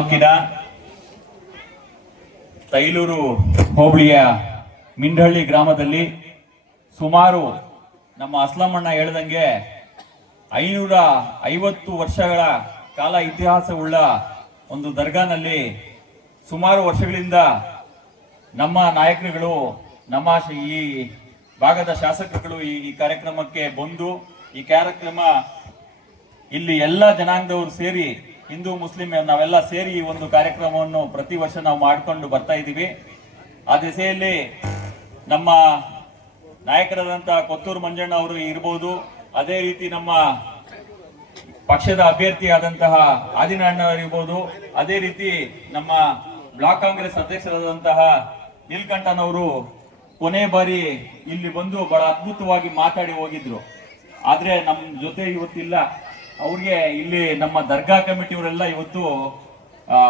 ತಾಲೂಕಿನ ತೈಲೂರು ಹೋಬಳಿಯ ಮಿಂಡಹಳ್ಳಿ ಗ್ರಾಮದಲ್ಲಿ ಸುಮಾರು ನಮ್ಮ ಅಸ್ಲಮಣ್ಣ ಹೇಳ್ದಂಗೆ ಐನೂರ ಐವತ್ತು ವರ್ಷಗಳ ಕಾಲ ಇತಿಹಾಸವುಳ್ಳ ಒಂದು ದರ್ಗಾನಲ್ಲಿ ಸುಮಾರು ವರ್ಷಗಳಿಂದ ನಮ್ಮ ನಾಯಕರುಗಳು, ನಮ್ಮ ಈ ಭಾಗದ ಶಾಸಕರುಗಳು ಈ ಕಾರ್ಯಕ್ರಮಕ್ಕೆ ಬಂದು, ಈ ಕಾರ್ಯಕ್ರಮ ಇಲ್ಲಿ ಎಲ್ಲ ಜನಾಂಗದವರು ಸೇರಿ ಹಿಂದೂ ಮುಸ್ಲಿಂ ನಾವೆಲ್ಲ ಸೇರಿ ಈ ಒಂದು ಕಾರ್ಯಕ್ರಮವನ್ನು ಪ್ರತಿ ವರ್ಷ ನಾವು ಮಾಡಿಕೊಂಡು ಬರ್ತಾ ಇದ್ದೀವಿ. ಆ ದಿಸೆಯಲ್ಲಿ ನಮ್ಮ ನಾಯಕರಾದಂಥ ಕೊತ್ತೂರು ಮಂಜಣ್ಣ ಅವರು ಇರ್ಬೋದು. ಅದೇ ರೀತಿ ನಮ್ಮ ಪಕ್ಷದ ಅಭ್ಯರ್ಥಿಯಾದಂತಹ ಆದಿನಾರಾಯಣ ಅವರು ಇರ್ಬೋದು. ಅದೇ ರೀತಿ ನಮ್ಮ ಬ್ಲಾಕ್ ಕಾಂಗ್ರೆಸ್ ಅಧ್ಯಕ್ಷರಾದಂತಹ ನೀಲ್ಕಂಠನವರು ಕೊನೆ ಬಾರಿ ಇಲ್ಲಿ ಬಂದು ಬಹಳ ಅದ್ಭುತವಾಗಿ ಮಾತಾಡಿ ಹೋಗಿದ್ರು. ಆದರೆ ನಮ್ಮ ಜೊತೆ ಇವತ್ತಿಲ್ಲ. ಅವ್ರಿಗೆ ಇಲ್ಲಿ ನಮ್ಮ ದರ್ಗಾ ಕಮಿಟಿಯವರೆಲ್ಲ ಇವತ್ತು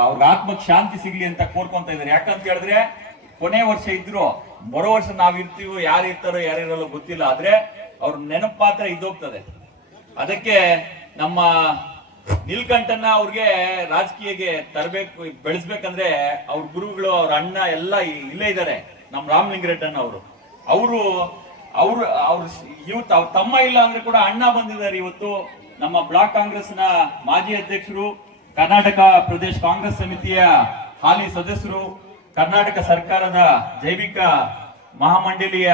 ಅವ್ರಿಗೆ ಆತ್ಮಕ್ ಶಾಂತಿ ಸಿಗ್ಲಿ ಅಂತ ಕೋರ್ಕೊಂತ ಇದ್ದಾರೆ. ಯಾಕಂತ ಹೇಳಿದ್ರೆ ಕೊನೆ ವರ್ಷ ಇದ್ರು, ಬರೋ ವರ್ಷ ನಾವ್ ಇರ್ತೀವೋ, ಯಾರು ಇರ್ತಾರೋ ಯಾರಿರಲ್ಲ ಗೊತ್ತಿಲ್ಲ. ಆದ್ರೆ ಅವ್ರ ನೆನಪು ಪಾತ್ರ ಇದ್ದೋಗ್ತದೆ. ಅದಕ್ಕೆ ನಮ್ಮ ನೀಲ್ಕಂಠನ್ನ ಅವ್ರಿಗೆ ರಾಜಕೀಯಕ್ಕೆ ತರಬೇಕು, ಬೆಳೆಸ್ಬೇಕಂದ್ರೆ ಅವ್ರ ಗುರುಗಳು, ಅವ್ರ ಅಣ್ಣ ಎಲ್ಲ ಇಲ್ಲೇ ಇದ್ದಾರೆ. ನಮ್ಮ ರಾಮಲಿಂಗರೆಡ್ಡಣ್ಣ ಅವರು. ಅವರು, ಅವ್ರು, ಅವ್ರ ತಮ್ಮ ಇಲ್ಲ ಅಂದ್ರೆ ಕೂಡ ಅಣ್ಣ ಬಂದಿದ್ದಾರೆ ಇವತ್ತು. ನಮ್ಮ ಬ್ಲಾಕ್ ಕಾಂಗ್ರೆಸ್ನ ಮಾಜಿ ಅಧ್ಯಕ್ಷರು, ಕರ್ನಾಟಕ ಪ್ರದೇಶ ಕಾಂಗ್ರೆಸ್ ಸಮಿತಿಯ ಹಾಲಿ ಸದಸ್ಯರು, ಕರ್ನಾಟಕ ಸರ್ಕಾರದ ಜೈವಿಕ ಮಹಾಮಂಡಳಿಯ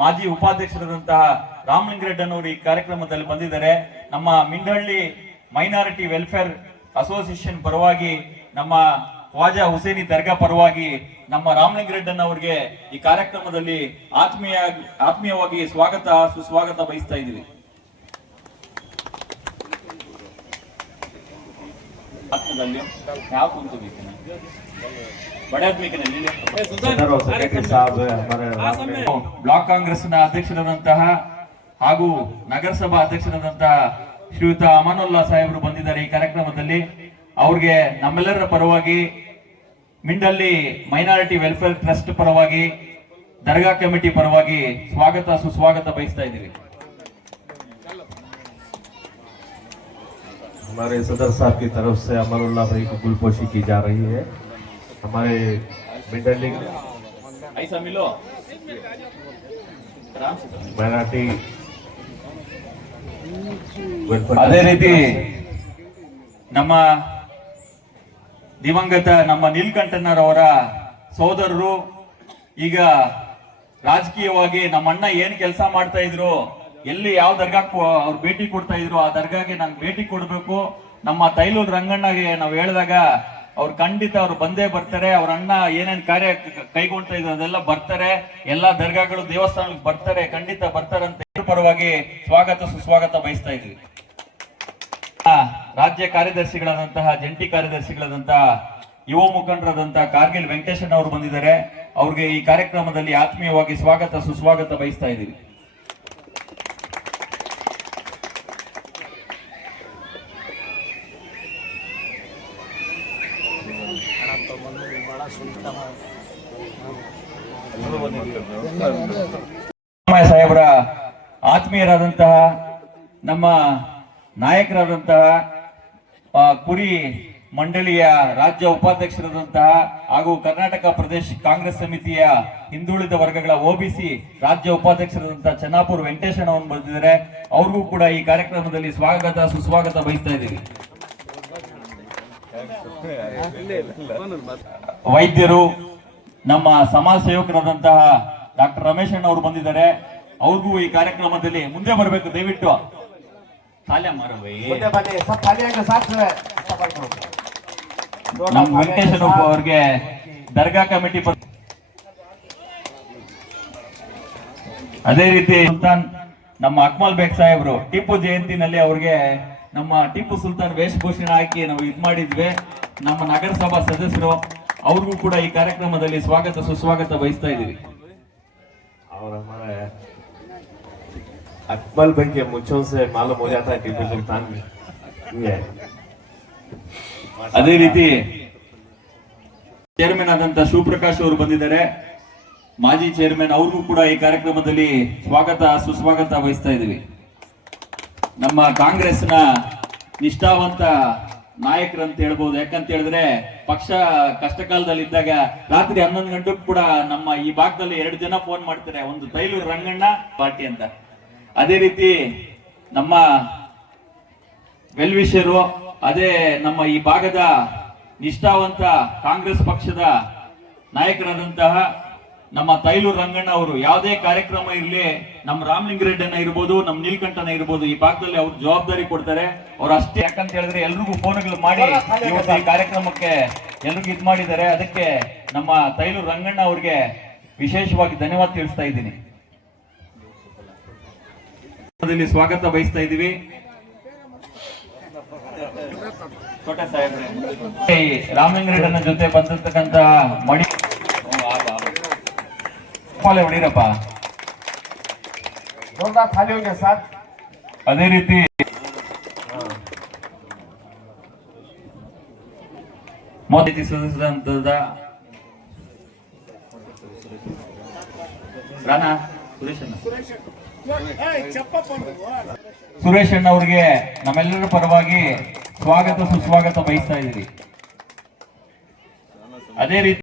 ಮಾಜಿ ಉಪಾಧ್ಯಕ್ಷರಾದಂತಹ ರಾಮಲಿಂಗರೆಡ್ಡನವರು ಈ ಕಾರ್ಯಕ್ರಮದಲ್ಲಿ ಬಂದಿದ್ದಾರೆ. ನಮ್ಮ ಮಿಂಡಹಳ್ಳಿ ಮೈನಾರಿಟಿ ವೆಲ್ಫೇರ್ ಅಸೋಸಿಯೇಷನ್ ಪರವಾಗಿ ನಮ್ಮ ಖ್ವಾಜಾ ಹುಸೇನಿ ದರ್ಗಾ ಪರವಾಗಿ ನಮ್ಮ ರಾಮಲಿಂಗರೆಡ್ಡನ್ ಅವರಿಗೆ ಈ ಕಾರ್ಯಕ್ರಮದಲ್ಲಿ ಆತ್ಮೀಯ, ಆತ್ಮೀಯವಾಗಿ ಸ್ವಾಗತ, ಸುಸ್ವಾಗತ ಬಯಸ್ತಾ ಇದ್ದೀವಿ. ಆತ್ಮದಲ್ಲಿ ಯಾವ ಕುಂತು ಬ್ಲಾಕ್ ಕಾಂಗ್ರೆಸ್ನ ಅಧ್ಯಕ್ಷರಾದಂತಹ ಹಾಗೂ ನಗರಸಭಾ ಅಧ್ಯಕ್ಷರಾದಂತಹ ಶ್ರೀಯುತ ಅಮಾನುಲ್ಲಾ ಸಾಹೇಬರು ಬಂದಿದ್ದಾರೆ ಈ ಕಾರ್ಯಕ್ರಮದಲ್ಲಿ. ಅವ್ರಿಗೆ ನಮ್ಮೆಲ್ಲರ ಪರವಾಗಿ ಮಿಂಡಲ್ಲಿ ಮೈನಾರಿಟಿ ವೆಲ್ಫೇರ್ ಟ್ರಸ್ಟ್ ಪರವಾಗಿ ದರ್ಗಾ ಕಮಿಟಿ ಪರವಾಗಿ ಸ್ವಾಗತ ಸುಸ್ವಾಗತ ಬಯಸ್ತಾ ಇದ್ದೀವಿ. हमारे सदर साहब की तरफ से अमरुल्ला भाई को गुलपोशी की जा रही है हमारे middling ಐಸಾ ಮಿಲೋ Ram C- Marathi welfare ಅದೇ ರೀತಿ ನಮ್ಮ ದಿವಂಗತ ನಮ್ಮ ನೀಲ್ಕಂಠಣ್ಣರವರ ಸೋದರರು ಈಗ ರಾಜಕೀಯವಾಗಿ ನಮ್ಮ ಅಣ್ಣ ಏನ್ ಕೆಲಸ ಮಾಡ್ತಾ ಇದ್ರು ಎಲ್ಲಿ ಯಾವ ದರ್ಗಾಕ್ ಅವ್ರು ಭೇಟಿ ಕೊಡ್ತಾ ಇದ್ರು, ಆ ದರ್ಗಾಗೆ ನಂಗೆ ಭೇಟಿ ಕೊಡಬೇಕು. ನಮ್ಮ ತೈಲೂರು ರಂಗಣ್ಣಗೆ ನಾವು ಹೇಳಿದಾಗ ಅವ್ರು ಖಂಡಿತ ಅವ್ರು ಬಂದೇ ಬರ್ತಾರೆ. ಅವ್ರ ಅಣ್ಣ ಏನೇನ್ ಕಾರ್ಯ ಕೈಗೊಳ್ತಾ ಇದ್ರು ಅದೆಲ್ಲ ಬರ್ತಾರೆ. ಎಲ್ಲಾ ದರ್ಗಾಗಳು ದೇವಸ್ಥಾನಕ್ಕೆ ಬರ್ತಾರೆ, ಖಂಡಿತ ಬರ್ತಾರೆ ಅಂತ ಪರವಾಗಿ ಸ್ವಾಗತ, ಸುಸ್ವಾಗತ ಬಯಸ್ತಾ ಇದ್ವಿ. ರಾಜ್ಯ ಕಾರ್ಯದರ್ಶಿಗಳಾದಂತಹ, ಜಂಟಿ ಕಾರ್ಯದರ್ಶಿಗಳಾದಂತಹ, ಯುವ ಮುಖಂಡರಾದಂತಹ ಕಾರ್ಗಿಲ್ ವೆಂಕಟೇಶನ್ ಅವರು ಬಂದಿದ್ದಾರೆ. ಅವ್ರಿಗೆ ಈ ಕಾರ್ಯಕ್ರಮದಲ್ಲಿ ಆತ್ಮೀಯವಾಗಿ ಸ್ವಾಗತ, ಸುಸ್ವಾಗತ ಬಯಸ್ತಾ ಇದ್ದೀವಿ. ಸಾಹೇಬರ ಆತ್ಮೀಯರಾದಂತಹ ನಮ್ಮ ನಾಯಕರಾದಂತಹ ಕುರಿ ಮಂಡಳಿಯ ರಾಜ್ಯ ಉಪಾಧ್ಯಕ್ಷರಾದಂತಹ ಹಾಗೂ ಕರ್ನಾಟಕ ಪ್ರದೇಶ ಕಾಂಗ್ರೆಸ್ ಸಮಿತಿಯ ಹಿಂದುಳಿದ ವರ್ಗಗಳ ಒಬಿಸಿ ರಾಜ್ಯ ಉಪಾಧ್ಯಕ್ಷರಾದಂತಹ ಚೆನ್ನಾಪುರ್ ವೆಂಕಟೇಶ್ವರವನ್ನು ಬರೆದಿದ್ದಾರೆ ಅವ್ರಿಗೂ ಕೂಡ ಈ ಕಾರ್ಯಕ್ರಮದಲ್ಲಿ ಸ್ವಾಗತ, ಸುಸ್ವಾಗತ ಬಯಸ್ತಾ ಇದ್ದೀವಿ. ವೈದ್ಯರು ನಮ್ಮ ಸಮಾಜ ಸೇವಕರಾದಂತಹ ಡಾಕ್ಟರ್ ರಮೇಶ್ ಅಣ್ಣ ಅವರು ಬಂದಿದ್ದಾರೆ. ಅವ್ರಿಗೂ ಈ ಕಾರ್ಯಕ್ರಮದಲ್ಲಿ ಮುಂದೆ ಬರಬೇಕು. ದಯವಿಟ್ಟು ಮಾರವೇ. ನಮ್ಮ ವೆಂಕಟೇಶ್ ಅವ್ರಿಗೆ ದರ್ಗಾ ಕಮಿಟಿ ಅದೇ ರೀತಿ ಸುಲ್ತಾನ್ ನಮ್ಮ ಅಕ್ಮಲ್ ಬೇಗ್ ಸಾಹೇಬ್ರು ಟಿಪ್ಪು ಜಯಂತಿನಲ್ಲಿ ಅವ್ರಿಗೆ ನಮ್ಮ ಟಿಪ್ಪು ಸುಲ್ತಾನ್ ವೇಷಭೂಷಣ ಹಾಕಿ ನಾವು ಇದ್ ಮಾಡಿದ್ವಿ. ನಮ್ಮ ನಗರಸಭಾ ಸದಸ್ಯರು ಅವ್ರಿಗೂ ಕೂಡ ಈ ಕಾರ್ಯಕ್ರಮದಲ್ಲಿ ಸ್ವಾಗತ ಸುಸ್ವಾಗತ ಬಯಸ್ತಾ ಇದ್ದೀವಿ ಅವರ ಅಕ್ಬಲ್ ಬಗ್ಗೆ ಮುಂಚೋಸೆ ಮಾಲ ಮೋಜಾಟ ಅದೇ ರೀತಿ ಚೇರ್ಮನ್ ಆದಂತ ಶಿವಪ್ರಕಾಶ್ ಅವರು ಬಂದಿದ್ದಾರೆ. ಮಾಜಿ ಚೇರ್ಮನ್ ಅವ್ರಿಗೂ ಕೂಡ ಈ ಕಾರ್ಯಕ್ರಮದಲ್ಲಿ ಸ್ವಾಗತ ಸುಸ್ವಾಗತ ವಹಿಸ್ತಾ ಇದ್ದೀವಿ. ನಮ್ಮ ಕಾಂಗ್ರೆಸ್ನ ನಿಷ್ಠಾವಂತ ನಾಯಕರು ಅಂತ ಹೇಳ್ಬೋದು. ಯಾಕಂತ ಹೇಳಿದ್ರೆ ಪಕ್ಷ ಕಷ್ಟಕಾಲದಲ್ಲಿ ಇದ್ದಾಗ ರಾತ್ರಿ ಹನ್ನೊಂದು ಗಂಟೆಗೂ ಕೂಡ ನಮ್ಮ ಈ ಭಾಗದಲ್ಲಿ ಎರಡು ಜನ ಫೋನ್ ಮಾಡ್ತಾರೆ. ಒಂದು ತೈಲೂರು ರಂಗಣ್ಣ, ಪಾರ್ಟಿ ಅಂತ. ಅದೇ ರೀತಿ ನಮ್ಮ ವೆಲ್ವಿಷರು, ಅದೇ ನಮ್ಮ ಈ ಭಾಗದ ನಿಷ್ಠಾವಂತ ಕಾಂಗ್ರೆಸ್ ಪಕ್ಷದ ನಾಯಕರಾದಂತಹ ನಮ್ಮ ತೈಲೂರು ರಂಗಣ್ಣ ಅವರು ಯಾವುದೇ ಕಾರ್ಯಕ್ರಮ ಇರಲಿ, ನಮ್ಮ ರಾಮಲಿಂಗರೆಡ್ಡನ ಇರ್ಬೋದು, ನಮ್ಮ ನೀಲ್ಕಂಠನ ಇರ್ಬೋದು, ಈ ಭಾಗದಲ್ಲಿ ಅವ್ರು ಜವಾಬ್ದಾರಿ ಕೊಡ್ತಾರೆ. ಅವ್ರು ಅಷ್ಟೇ ಯಾಕಂತ ಹೇಳಿದ್ರೆ ಎಲ್ರಿಗೂ ಫೋನ್ಗಳು ಮಾಡಿ ಇವತ್ತು ಈ ಕಾರ್ಯಕ್ರಮಕ್ಕೆ ಎಲ್ರಿಗೂ ಇದ್ ಮಾಡಿದ್ದಾರೆ. ಅದಕ್ಕೆ ನಮ್ಮ ತೈಲೂರು ರಂಗಣ್ಣ ಅವ್ರಿಗೆ ವಿಶೇಷವಾಗಿ ಧನ್ಯವಾದ ತಿಳಿಸ್ತಾ ಇದ್ದೀನಿ. ಸ್ವಾಗತ ಬಯಸ್ತಾ ಈ ರಾಮಲಿಂಗರೆಡ್ಡನ ಜೊತೆ ಬಂದಿರ್ತಕ್ಕಂತ ಮಣಿ. ಫಾಲೆ ಹೊಡೀರಪ್ಪ. ಖಾಲಿ ಹೋಗಿ ಸರ್. ಅದೇ ರೀತಿ ಮೋದಿ ಸದಸ್ಯರಂತದ ಸುರೇಶ್ ಅಣ್ಣ ಅವ್ರಿಗೆ ನಮ್ಮೆಲ್ಲರ ಪರವಾಗಿ ಸ್ವಾಗತ ಸುಸ್ವಾಗತ ಬಯಸ್ತಾ ಇದ್ದೀರಿ. ಅದೇ ರೀತಿ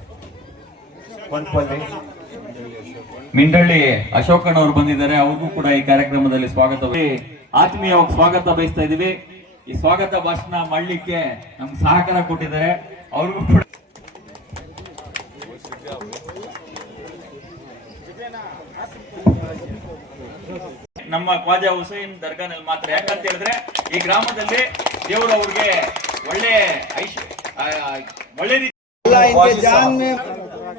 ಮಿಂಡಳ್ಳಿ ಅಶೋಕಣ್ಣ ಅವರು ಬಂದಿದ್ದಾರೆ. ಅವ್ರಿಗೂ ಕೂಡ ಈ ಕಾರ್ಯಕ್ರಮದಲ್ಲಿ ಸ್ವಾಗತ. ಆತ್ಮೀಯವಾಗಿ ಸ್ವಾಗತ ಬಯಸ್ತಾ ಇದೀವಿ. ಈ ಸ್ವಾಗತ ಭಾಷಣ ಮಾಡ್ಲಿಕ್ಕೆ ನಮ್ಗೆ ಸಹಕಾರ ಕೊಟ್ಟಿದ್ದಾರೆ. ಅವ್ರಿಗೂ ಕೂಡ ನಮ್ಮ ಖ್ವಾಜಾ ಹುಸೈನ್ ದರ್ಗಾನಲ್ಲಿ ಮಾತ್ರ. ಯಾಕಂತ ಹೇಳಿದ್ರೆ ಈ ಗ್ರಾಮದಲ್ಲಿ ದೇವರು ಅವ್ರಿಗೆ ಒಳ್ಳೆ ಐಶ್ ಒಳ್ಳೆ ರೀತಿ